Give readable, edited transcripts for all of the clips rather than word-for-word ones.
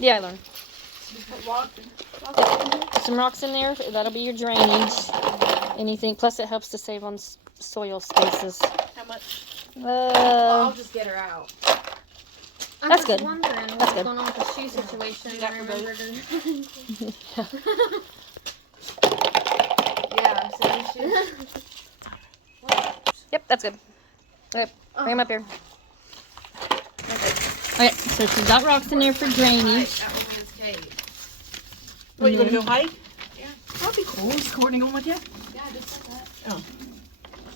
Yeah, I learned. Put Some rocks in there. That'll be your drainage. Anything. Plus, it helps to save on soil spaces. How much? Well, I'll just get her out. That's good. Wondering That's good. going on with the shoe situation. I remember yeah, so shoes. Yep, that's good. Okay, bring them up here. Okay, so she's got rocks in there for drainage. What, you gonna go hike? Yeah. That'd be cool. Is Courtney going with you? Yeah, just said that. Oh,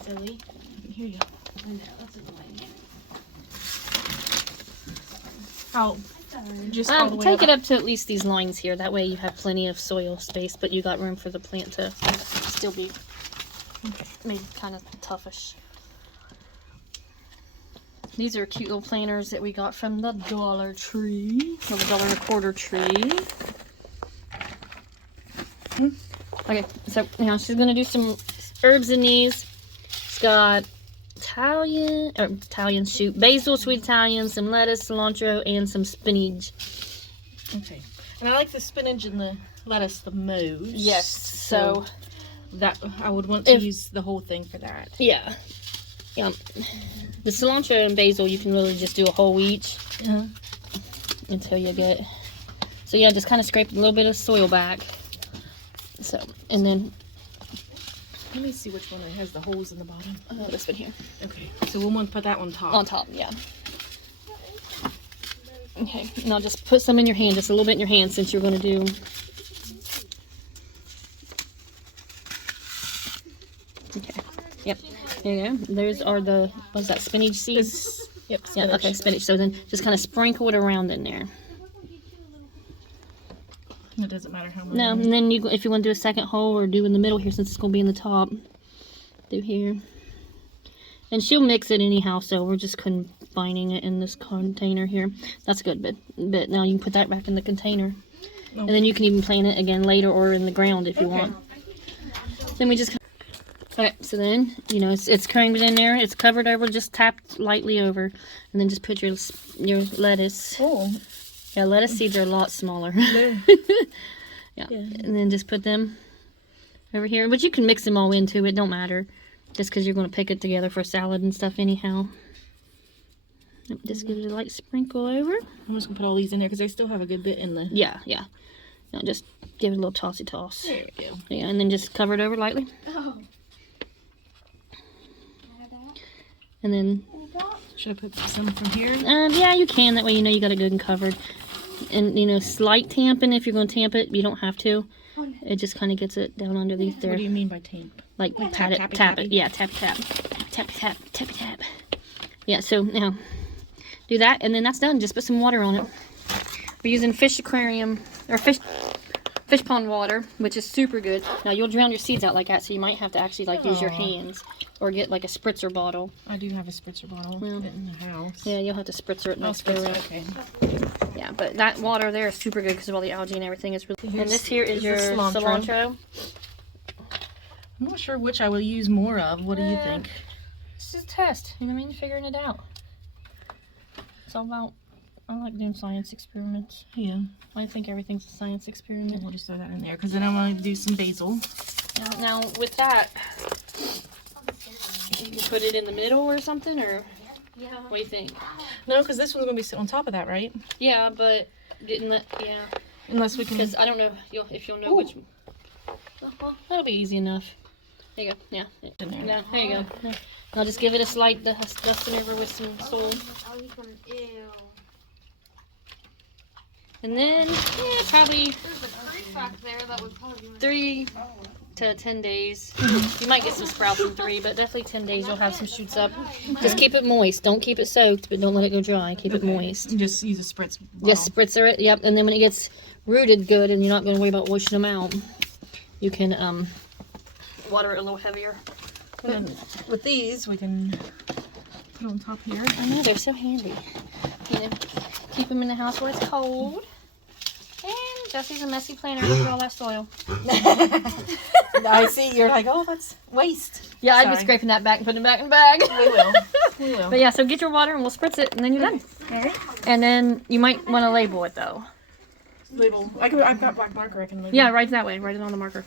Silly. I can hear you. I know, that's annoying. How? Just all the way Take it up to at least these lines here. That way you have plenty of soil space, but you got room for the plant to still be made kind of toughish. These are cute little planters that we got from the Dollar Tree, or the $1.25 tree. Okay, so now she's gonna do some herbs in these. She's got basil, sweet Italian, some lettuce, cilantro, and some spinach. Okay. And I like the spinach and the lettuce the most. Yes. So that I would want to use the whole thing for that. yeah. The cilantro and basil, you can really just do a whole each until you get. So yeah, just kind of scrape a little bit of soil back. So, and then let me see which one has the holes in the bottom. This one here. Okay, so we'll want to put that one top. On top, yeah. Okay, now just put some in your hand, just a little bit in your hand, since you're going to do. Okay. Yep. There you go. Those are the, what's that, spinach seeds? Yep. Spinach. Yeah. Okay, spinach. So then just kind of sprinkle it around in there. It doesn't matter how much. No, and then you, if you want to do a second hole or do in the middle here, since it's going to be in the top, do here. And she'll mix it anyhow, so we're just combining it in this container here. That's good, but now you can put that back in the container. Okay. And then you can even plant it again later or in the ground if you want. Then we just... Okay, so then, you know, it's creamed in there. It's covered over, just tap lightly over. And then just put your lettuce. Oh. Yeah, lettuce seeds are a lot smaller. Yeah. And then just put them over here. But you can mix them all into it. Don't matter. Just because you're going to pick it together for salad and stuff anyhow. Just give it a light sprinkle over. I'm just going to put all these in there because I still have a good bit in the... Yeah. Now just give it a little tossy toss. There we go. Yeah, and then just cover it over lightly. Oh. And then... Should I put some from here? Yeah, you can. That way you know you got it good and covered. And, you know, slight tamping if you're going to tamp it. You don't have to. It just kind of gets it down underneath there. What do you mean by tamp? Like pat it, tap it. Yeah, tap. Yeah, so now do that, and then that's done. Just put some water on it. We're using fish aquarium, or fish pond water, which is super good. Now, you'll drown your seeds out like that, so you might have to actually, like, use your hands. Or get, like, a spritzer bottle. I do have a spritzer bottle in the house. Yeah, you'll have to spritzer it next go around. Okay. Yeah, but that water there is super good because of all the algae and everything. It's really. And this here is your cilantro. I'm not sure which I will use more of. What do you think? It's just a test. You know what I mean? Figuring it out. It's all about... I like doing science experiments. Yeah. I think everything's a science experiment. We'll just throw that in there because then I'm going to do some basil. Now with that, you can put it in the middle or something, or Yeah. what do you think? No, because this one's going to be sitting on top of that, right? Yeah, but didn't let, Unless we can... Because I don't know if you'll know which... Well, that'll be easy enough. There you go. Yeah. In there. Yeah, there you go. Yeah. I'll just give it a slight dusting over with some soil. Ew. And then, probably There's a creek back there that would probably be 3 to 10 days. You might get some sprouts in 3, but definitely 10 days you'll have some shoots up. Just keep it moist. Don't keep it soaked, but don't let it go dry. Keep it moist. Just use a spritz bottle. Just spritzer it, yep. And then when it gets rooted good and you're not going to worry about washing them out, you can water it a little heavier. And then with these, we can put on top here. I know, they're so handy. You know, keep them in the house where it's cold. And Jessie's a messy planter with all that soil. I see. You're like, oh, that's waste. Yeah, I'd Sorry. be scraping that back and putting it back in the bag. We will. But yeah, so get your water and we'll spritz it and then you're done. All right. And then you might want to label it though. label. I've got black marker. I can label. Yeah, write it that way. Write it on the marker.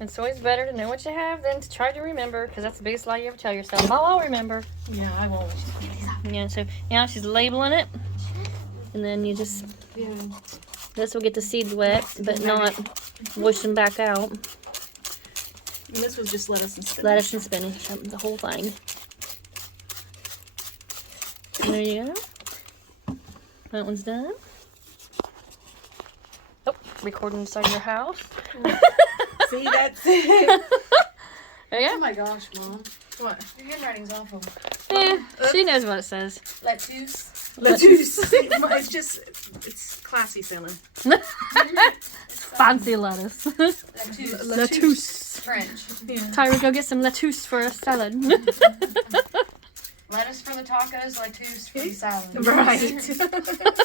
It's always better to know what you have than to try to remember, because that's the biggest lie you ever tell yourself. Oh, I'll remember. Yeah, I won't. Yeah, so now she's labeling it. And then you just, this will get the seeds wet, but not wash them back out. And this was just lettuce and spinach. Lettuce and spinach, the whole thing. There you go. That one's done. Oh, recording inside your house. See, that's it. There you Oh go. my gosh, Mom. What? Your handwriting's awful. Yeah, she knows what it says. Lettuce. Lettuce. It's just, it's classy sounding. Fancy lettuce. Lettuce. Lettuce. French. Yeah. Tyra, go get some lettuce for a salad. Lettuce for the tacos, lettuce for the salad. Right.